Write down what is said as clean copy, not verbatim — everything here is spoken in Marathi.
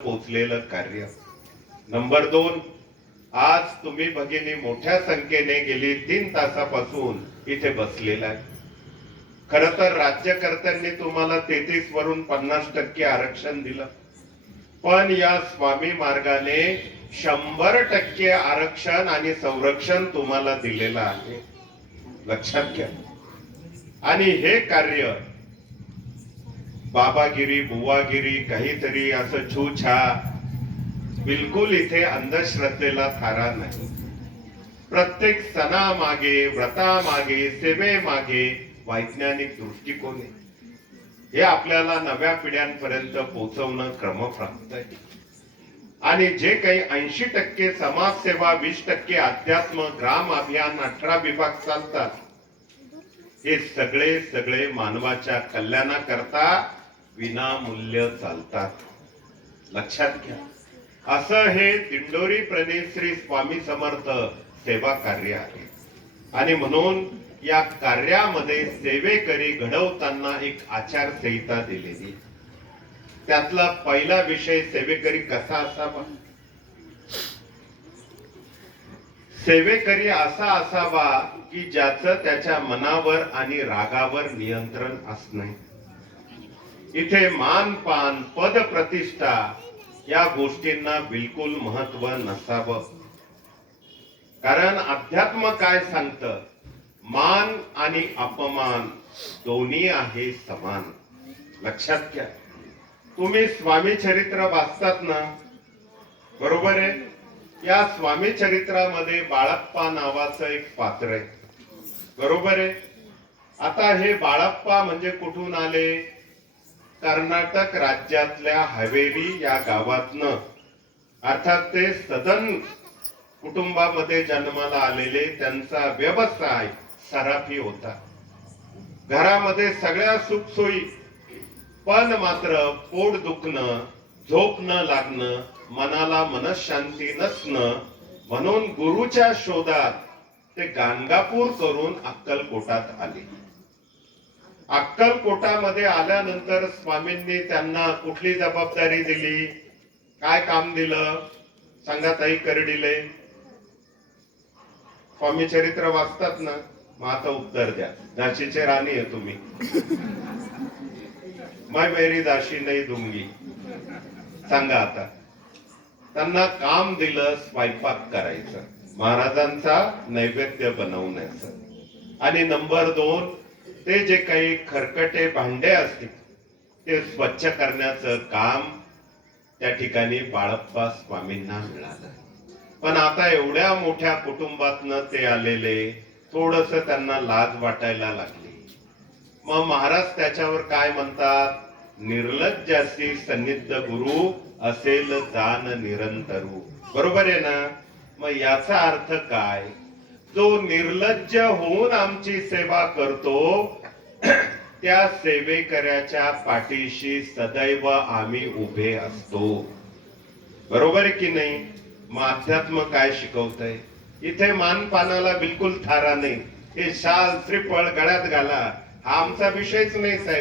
पोचलेलं कार्य। नंबर 2, आज तुम्ही भगिनी मोठ्या संख्येने गेली 3 तासापासून इथे बसलेला आहे। खरं तर राज्यकर्त्यांनी तुम्हाला 33 वरून 50% आरक्षण दिलं, पण या स्वामी मार्गाने 100% आरक्षण आणि संरक्षण तुम्हाला दिलेलं आहे, लक्षात घ्या। आणि हे कार्य बाबागिरी बुवागिरी काहीतरी असं छूछा, बिलकुल इथे अंधश्रद्धेला थारा नाही। प्रत्येक सणामागे, व्रतामागे, सेवेमागे वैज्ञानिक दृष्टिकोन आहे। हे आपल्याला नव्या पिढ्यांपर्यंत पोहोचवणं क्रमप्राप्त आहे। आणि जे काही 80% समाजसेवा, 20% अध्यात्म, ग्राम अभियान, 18 विभाग चालतात, हे सगळे मानवाच्या कल्याणाकरता विनामूल्य चालतात, लक्षात घ्या। असं हे दिंडोरी प्रणीत श्री स्वामी समर्थ सेवा कार्य आहे। आणि म्हणून या कार्यामध्ये सेवेकरी घडवताना एक आचारसंहिता दिलेली। त्यातला पहिला विषय सेवेकरी कसा असावा। सेवेकरी असा असावा की ज्याचं त्याच्या मनावर आणि रागावर नियंत्रण असणे। इथे मान पान, पद प्रतिष्ठा या गोष्टींना बिलकुल महत्व नसावं। कारण अध्यात्म काय सांगतं, मान आणि अपमान दोन्ही आहे समान, लक्षात घ्या। तुम्ही स्वामी चरित्र वाचतात ना, बरोबर आहे। या स्वामी चरित्रामध्ये बाळप्पा नावाचं एक पात्र आहे, बरोबर आहे। आता हे बाळप्पा म्हणजे कुठून आले? कर्नाटक राज्यातल्या हवेली या गावातनं, अर्थात ते सदन कुटुंबामध्ये जन्माला आलेले। त्यांचा व्यवसाय सराफी होता। घरामध्ये सगळ्या सुखसोयी, पण मात्र पोट दुखणं, झोप न लागणं, मनाला मनशांती नसणं, म्हणून गुरुच्या शोधात ते गाणगापूर करून अक्कलकोटात आले। अक्कलकोटामध्ये आल्यानंतर स्वामींनी त्यांना कुठली जबाबदारी दिली, काय काम दिलं सांगा ताई करडिले? स्वामी चरित्र वाचतात ना, मग आता उत्तर द्या। झाशीचे राणी आहे तुम्ही, मैं मेरी दासी नहीं दूंगी, सांगा आता। त्यांना काम दिलं स्वयंपाक करायचं, महाराजांचा नैवेद्य बनवण्याचं। आणि नंबर 2, ते जे काही खरकटे भांडे असतील ते स्वच्छ करण्याचं काम त्या ठिकाणी बाळप्पा स्वामींना मिळालं। पण आता एवढ्या मोठ्या कुटुंबातनं ते आलेले, थोडस त्यांना लाज वाटायला लागली। मग महाराज त्याच्यावर काय म्हणतात, निर्लज्जासी सन्निध गुरु असेल जान निरंतरू, बरोबर आहे ना। मग याचा अर्थ काय? जो निर्लज्ज होऊन आमची सेवा करतो त्या सेवेकऱ्याच्या पाठीशी सदैव आम्ही उभे असतो, बरोबर आहे की नाही। मग अध्यात्म काय शिकवतंय? इथे मानपानाला बिलकुल थारा नाही। हे शाल श्रीफळ गळ्यात घाला, हा आमचा विषयच नाही साहेब।